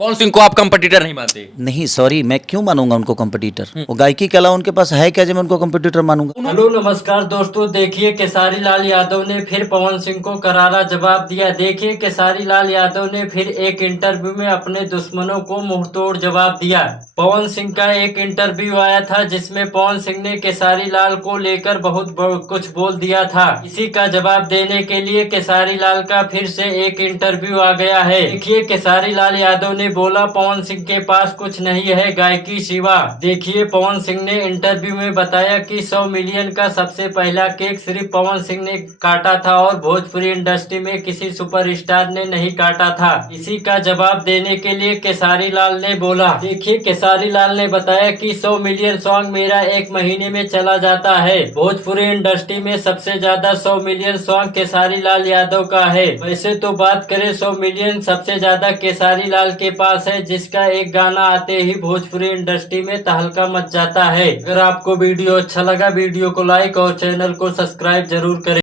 पवन सिंह को आप कंपटीटर नहीं मानते? नहीं सॉरी, मैं क्यों मानूंगा उनको कंपटीटर? वो गायकी के अलावा उनके पास है क्या जो मैं उनको कंपटीटर मानूंगा? हेलो नमस्कार दोस्तों, देखिए केसारी लाल यादव ने फिर पवन सिंह को करारा जवाब दिया। देखिए केसारी लाल यादव ने फिर एक इंटरव्यू में अपने दुश्मनों को मुंहतोड़ जवाब दिया। पवन सिंह का एक इंटरव्यू आया था जिसमें पवन सिंह ने केसारी लाल को लेकर बहुत कुछ बोल दिया था। इसी का जवाब देने के लिए केसारी लाल का फिर से एक इंटरव्यू आ गया है। देखिए केसारी लाल यादव ने बोला पवन सिंह के पास कुछ नहीं है गायकी सिवा। देखिए पवन सिंह ने इंटरव्यू में बताया कि 100 मिलियन का सबसे पहला केक सिर्फ पवन सिंह ने काटा था और भोजपुरी इंडस्ट्री में किसी सुपरस्टार ने नहीं काटा था। इसी का जवाब देने के लिए केसारी लाल ने बोला। देखिए केसारी लाल ने बताया कि 100 मिलियन सॉन्ग मेरा एक महीने में चला जाता है। भोजपुरी इंडस्ट्री में सबसे ज्यादा 100 मिलियन सॉन्ग केसारी लाल यादव का है। वैसे तो बात करें 100 मिलियन सबसे ज्यादा केसारी लाल के पास है, जिसका एक गाना आते ही भोजपुरी इंडस्ट्री में तहलका मच जाता है। अगर आपको वीडियो अच्छा लगा, वीडियो को लाइक और चैनल को सब्सक्राइब जरूर करें।